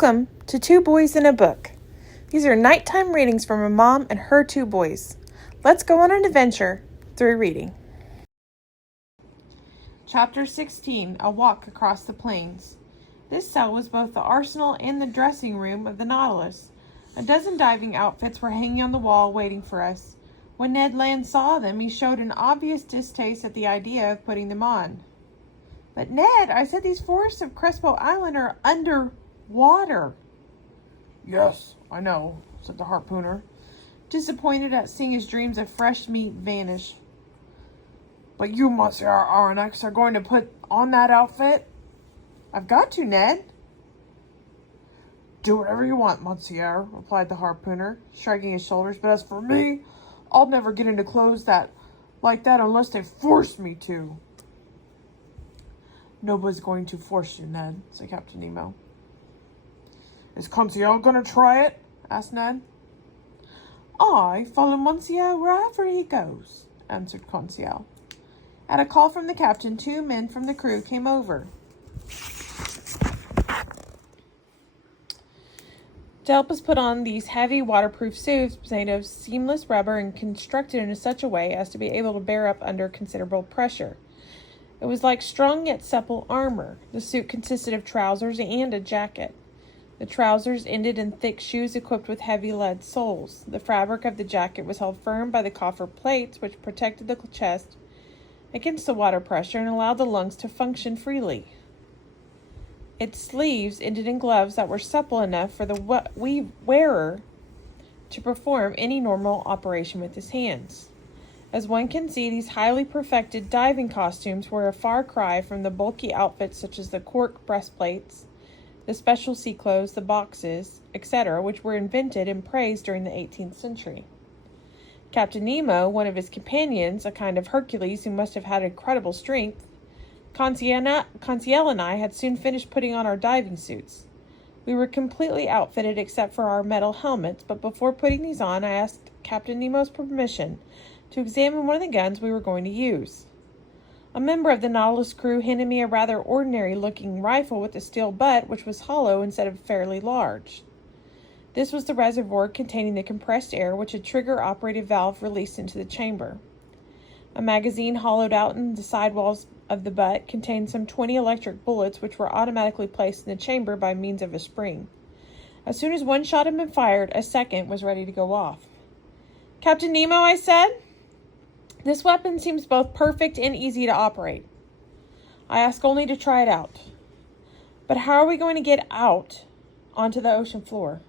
Welcome to Two Boys in a Book. These are nighttime readings from a mom and her two boys. Let's go on an adventure through reading. Chapter 16, A Walk Across the Plains. This cell was both the arsenal and the dressing room of the Nautilus. A dozen diving outfits were hanging on the wall waiting for us. When Ned Land saw them, he showed an obvious distaste at the idea of putting them on. But Ned, I said these forests of Crespo Island are underwater. Yes, I know, said the harpooner, disappointed at seeing his dreams of fresh meat vanish. But you, Monsieur Aronnax, are going to put on that outfit? I've got to, Ned. Do whatever you want, Monsieur, replied the harpooner, shrugging his shoulders. But as for me, I'll never get into clothes like that unless they force me to. Nobody's going to force you, Ned, said Captain Nemo. Is Conseil going to try it? Asked Ned. I follow Monsieur wherever he goes, answered Conseil. At a call from the captain, two men from the crew came over to help us put on these heavy waterproof suits made of seamless rubber and constructed in such a way as to be able to bear up under considerable pressure. It was like strong yet supple armor. The suit consisted of trousers and a jacket. The trousers ended in thick shoes equipped with heavy lead soles. The fabric of the jacket was held firm by the coffer plates, which protected the chest against the water pressure and allowed the lungs to function freely. Its sleeves ended in gloves that were supple enough for the wearer to perform any normal operation with his hands. As one can see, these highly perfected diving costumes were a far cry from the bulky outfits such as the cork breastplates, the special sea clothes, the boxes, etc., which were invented and praised during the 18th century. Captain Nemo, one of his companions, a kind of Hercules who must have had incredible strength, Conseil and I had soon finished putting on our diving suits. We were completely outfitted except for our metal helmets, but before putting these on, I asked Captain Nemo's permission to examine one of the guns we were going to use. A member of the Nautilus crew handed me a rather ordinary-looking rifle with a steel butt, which was hollow instead of fairly large. This was the reservoir containing the compressed air which a trigger-operated valve released into the chamber. A magazine hollowed out in the sidewalls of the butt contained some 20 electric bullets which were automatically placed in the chamber by means of a spring. As soon as one shot had been fired, a second was ready to go off. "Captain Nemo," I said, "this weapon seems both perfect and easy to operate. I ask only to try it out. But how are we going to get out onto the ocean floor?"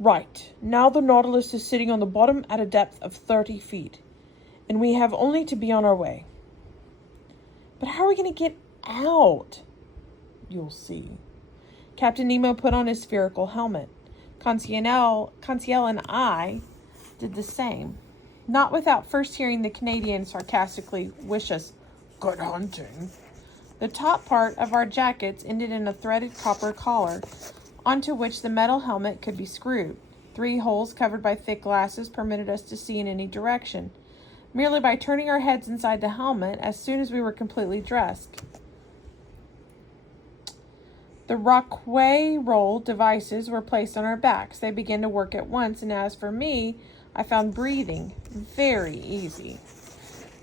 "Right. Now the Nautilus is sitting on the bottom at a depth of 30 feet, and we have only to be on our way." "But how are we going to get out?" "You'll see." Captain Nemo put on his spherical helmet. Conseil and I did the same, not without first hearing the Canadian sarcastically wish us "Good hunting." The top part of our jackets ended in a threaded copper collar, onto which the metal helmet could be screwed. 3 holes covered by thick glasses permitted us to see in any direction, merely by turning our heads inside the helmet as soon as we were completely dressed. The Rockway roll devices were placed on our backs. They began to work at once, and as for me, I found breathing very easy.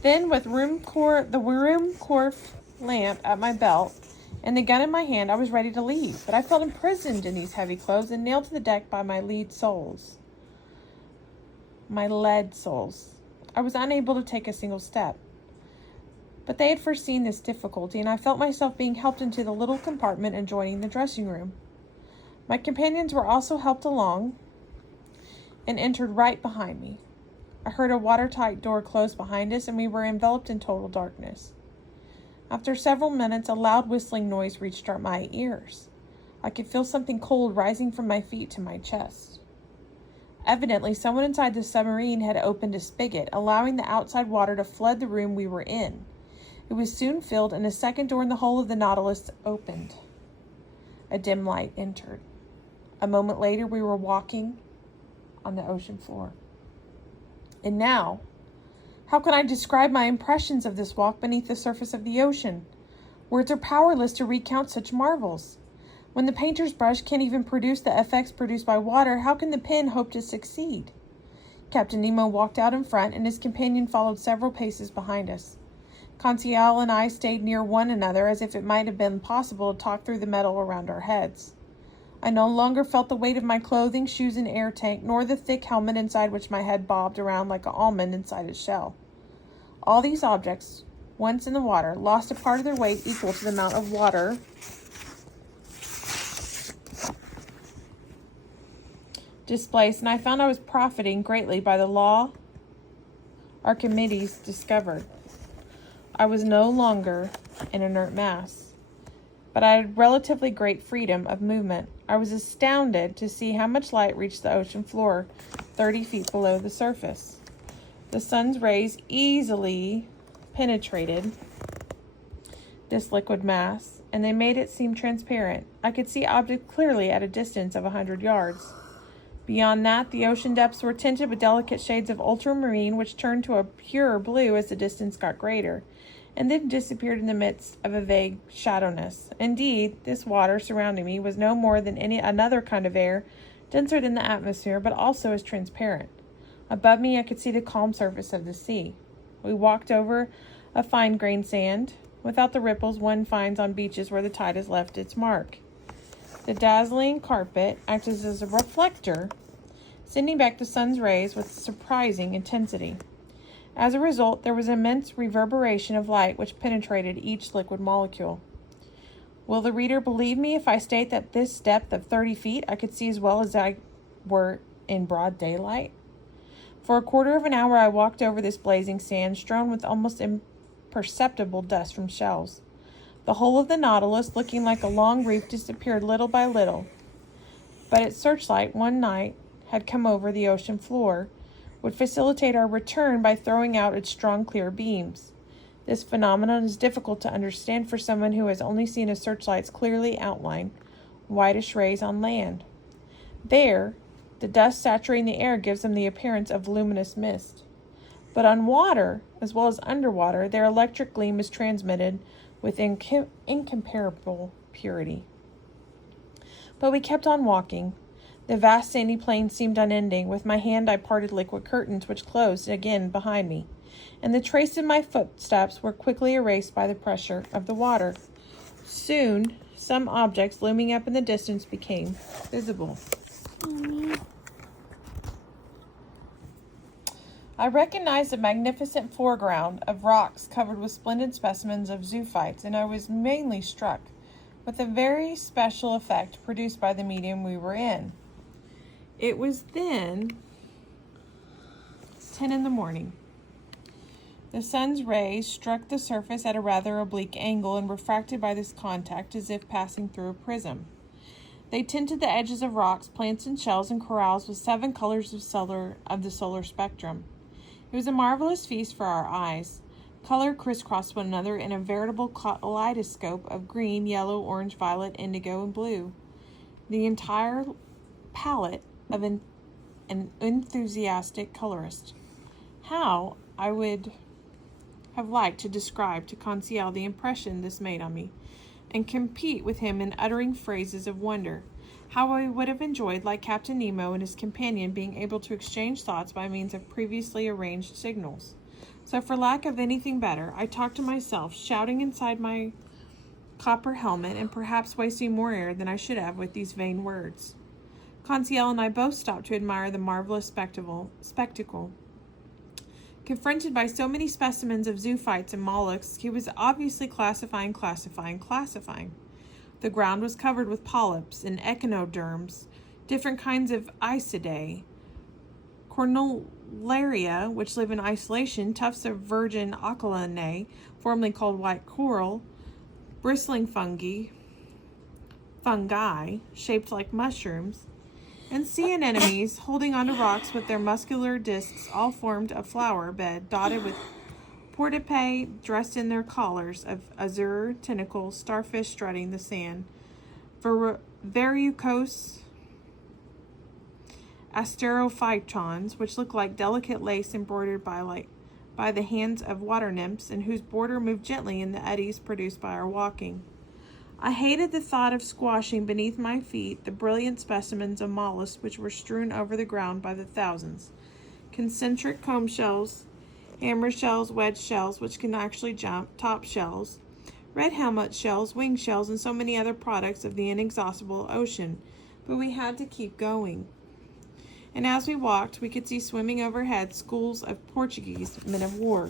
Then, with the room core lamp at my belt and the gun in my hand, I was ready to leave, but I felt imprisoned in these heavy clothes and nailed to the deck by my lead soles. My lead soles. I was unable to take a single step. But they had foreseen this difficulty, and I felt myself being helped into the little compartment adjoining the dressing room. My companions were also helped along and entered right behind me. I heard a watertight door close behind us, and we were enveloped in total darkness. After several minutes, a loud whistling noise reached my ears. I could feel something cold rising from my feet to my chest. Evidently, someone inside the submarine had opened a spigot, allowing the outside water to flood the room we were in. It was soon filled, and a second door in the hull of the Nautilus opened. A dim light entered. A moment later, we were walking on the ocean floor. And now, how can I describe my impressions of this walk beneath the surface of the ocean? Words are powerless to recount such marvels. When the painter's brush can't even produce the effects produced by water, how can the pen hope to succeed? Captain Nemo walked out in front, and his companion followed several paces behind us. Conseil and I stayed near one another, as if it might have been possible to talk through the metal around our heads. I no longer felt the weight of my clothing, shoes, and air tank, nor the thick helmet inside which my head bobbed around like an almond inside its shell. All these objects, once in the water, lost a part of their weight equal to the amount of water displaced, and I found I was profiting greatly by the law Archimedes discovered. I was no longer an inert mass, but I had relatively great freedom of movement. I was astounded to see how much light reached the ocean floor 30 feet below the surface. The sun's rays easily penetrated this liquid mass, and they made it seem transparent. I could see objects clearly at a distance of 100 yards. Beyond that, the ocean depths were tinted with delicate shades of ultramarine, which turned to a purer blue as the distance got greater, and then disappeared in the midst of a vague shadowness. Indeed, this water surrounding me was no more than another kind of air, denser than the atmosphere, but also as transparent. Above me, I could see the calm surface of the sea. We walked over a fine-grained sand, without the ripples one finds on beaches where the tide has left its mark. The dazzling carpet acted as a reflector, sending back the sun's rays with surprising intensity. As a result, there was immense reverberation of light which penetrated each liquid molecule. Will the reader believe me if I state that this depth of 30 feet I could see as well as I were in broad daylight? For a quarter of an hour I walked over this blazing sand, strewn with almost imperceptible dust from shells. The whole of the Nautilus, looking like a long reef, disappeared little by little. But its searchlight one night had come over the ocean floor, would facilitate our return by throwing out its strong, clear beams. This phenomenon is difficult to understand for someone who has only seen a searchlight's clearly outlined, whitish rays on land. There, the dust saturating the air gives them the appearance of luminous mist. But on water, as well as underwater, their electric gleam is transmitted with incomparable purity. But we kept on walking. The vast sandy plain seemed unending. With my hand I parted liquid curtains, which closed again behind me, and the trace of my footsteps were quickly erased by the pressure of the water. Soon, some objects looming up in the distance became visible. I recognized a magnificent foreground of rocks covered with splendid specimens of zoophytes, and I was mainly struck with a very special effect produced by the medium we were in. It was then 10 in the morning. The sun's rays struck the surface at a rather oblique angle and refracted by this contact as if passing through a prism. They tinted the edges of rocks, plants, and shells and corals with 7 colors of the solar spectrum. It was a marvelous feast for our eyes. Color crisscrossed one another in a veritable kaleidoscope of green, yellow, orange, violet, indigo, and blue. The entire palette of an enthusiastic colorist. How I would have liked to describe to Conseil the impression this made on me, and compete with him in uttering phrases of wonder. How I would have enjoyed, like Captain Nemo and his companion, being able to exchange thoughts by means of previously arranged signals. So for lack of anything better, I talked to myself, shouting inside my copper helmet and perhaps wasting more air than I should have with these vain words. Conseil and I both stopped to admire the marvelous spectacle. Confronted by so many specimens of zoophytes and mollusks, he was obviously classifying. The ground was covered with polyps and echinoderms, different kinds of Isidae, Cornularia, which live in isolation, tufts of virgin Acalaenae, formerly called white coral, bristling fungi shaped like mushrooms, and sea anemones holding onto rocks with their muscular discs, all formed a flower bed dotted with portipae dressed in their collars of azure tentacles, starfish strutting the sand, verrucose asterophytons, which look like delicate lace embroidered by the hands of water nymphs, and whose border moved gently in the eddies produced by our walking. I hated the thought of squashing beneath my feet the brilliant specimens of mollusks which were strewn over the ground by the thousands. Concentric comb shells, hammer shells, wedge shells, which can actually jump, top shells, red helmet shells, wing shells, and so many other products of the inexhaustible ocean. But we had to keep going. And as we walked, we could see swimming overhead schools of Portuguese men of war.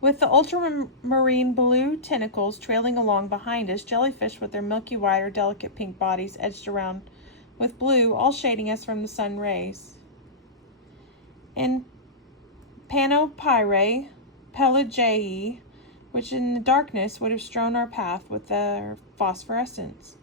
With the ultramarine blue tentacles trailing along behind us, jellyfish with their milky white or delicate pink bodies edged around with blue, all shading us from the sun rays. And Panopyrae pelagiae, which in the darkness would have strewn our path with their phosphorescence.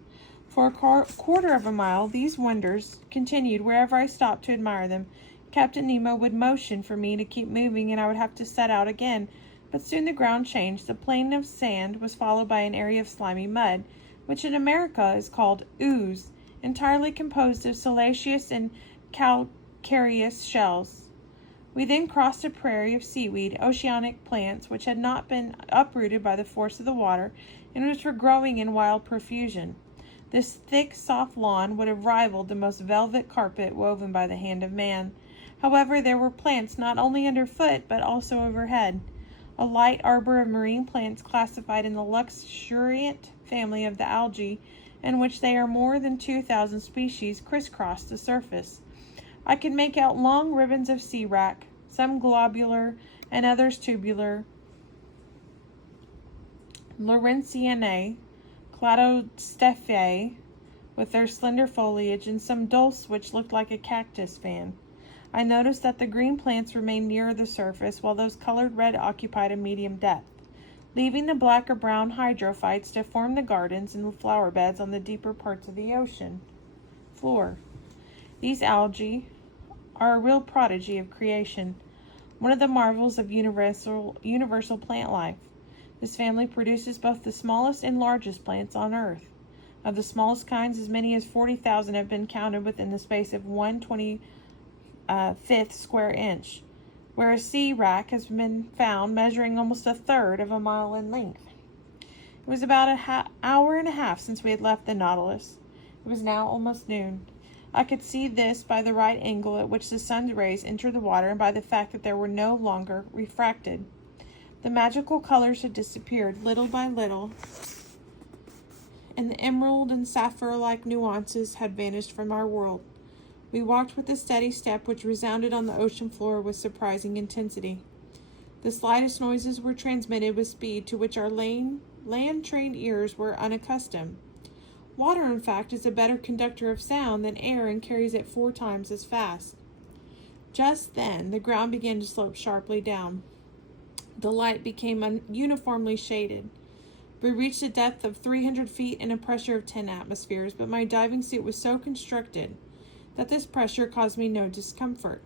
For a quarter of a mile, these wonders continued wherever I stopped to admire them. Captain Nemo would motion for me to keep moving, and I would have to set out again. But soon the ground changed. The plain of sand was followed by an area of slimy mud, which in America is called ooze, entirely composed of siliceous and calcareous shells. We then crossed a prairie of seaweed, oceanic plants which had not been uprooted by the force of the water, and which were growing in wild profusion. This thick, soft lawn would have rivaled the most velvet carpet woven by the hand of man. However, there were plants not only underfoot, but also overhead. A light arbor of marine plants classified in the luxuriant family of the algae, in which there are more than 2,000 species, crisscrossed the surface. I could make out long ribbons of sea wrack, some globular and others tubular, Lawrenceanae, Cladostephae, with their slender foliage, and some dulse which looked like a cactus fan. I noticed that the green plants remained nearer the surface, while those colored red occupied a medium depth, leaving the black or brown hydrophytes to form the gardens and flower beds on the deeper parts of the ocean floor. These algae are a real prodigy of creation, one of the marvels of universal plant life. This family produces both the smallest and largest plants on earth. Of the smallest kinds, as many as 40,000 have been counted within the space of 1/25th square inch, where a sea wrack has been found measuring almost a third of a mile in length. It was about an hour and a half since we had left the Nautilus. It was now almost noon. I could see this by the right angle at which the sun's rays entered the water, and by the fact that they were no longer refracted. The magical colors had disappeared little by little, and the emerald and sapphire-like nuances had vanished from our world. We walked with a steady step which resounded on the ocean floor with surprising intensity. The slightest noises were transmitted with speed to which our land-trained ears were unaccustomed. Water, in fact, is a better conductor of sound than air and carries it 4 times as fast. Just then, the ground began to slope sharply down. The light became uniformly shaded. We reached a depth of 300 feet and a pressure of 10 atmospheres, but my diving suit was so constructed that this pressure caused me no discomfort.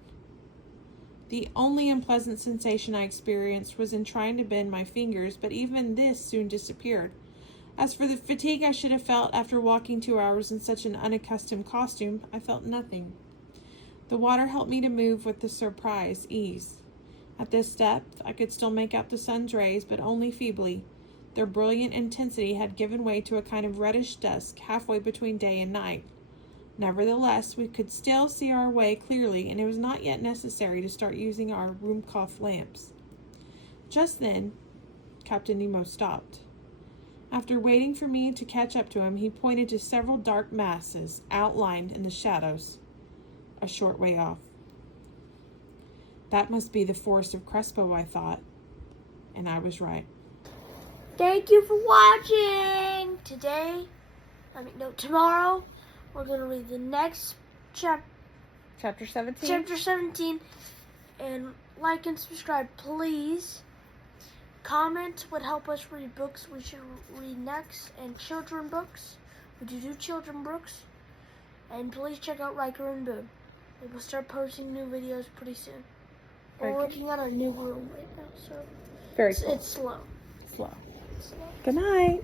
The only unpleasant sensation I experienced was in trying to bend my fingers, but even this soon disappeared. As for the fatigue I should have felt after walking 2 hours in such an unaccustomed costume, I felt nothing. The water helped me to move with the surprise ease. At this depth, I could still make out the sun's rays, but only feebly. Their brilliant intensity had given way to a kind of reddish dusk halfway between day and night. Nevertheless, we could still see our way clearly, and it was not yet necessary to start using our Ruhmkorff lamps. Just then, Captain Nemo stopped. After waiting for me to catch up to him, he pointed to several dark masses outlined in the shadows a short way off. That must be the forest of Crespo, I thought, and I was right. Thank you for watching. Tomorrow, we're going to read the next Chapter 17. Chapter 17. And like and subscribe, please. Comment would help us read books we should read next, and children books. We do children books. And please check out Riker and Boom. We will start posting new videos pretty soon. We're working on a new room right now, so Very cool. it's slow. Slow. Good night.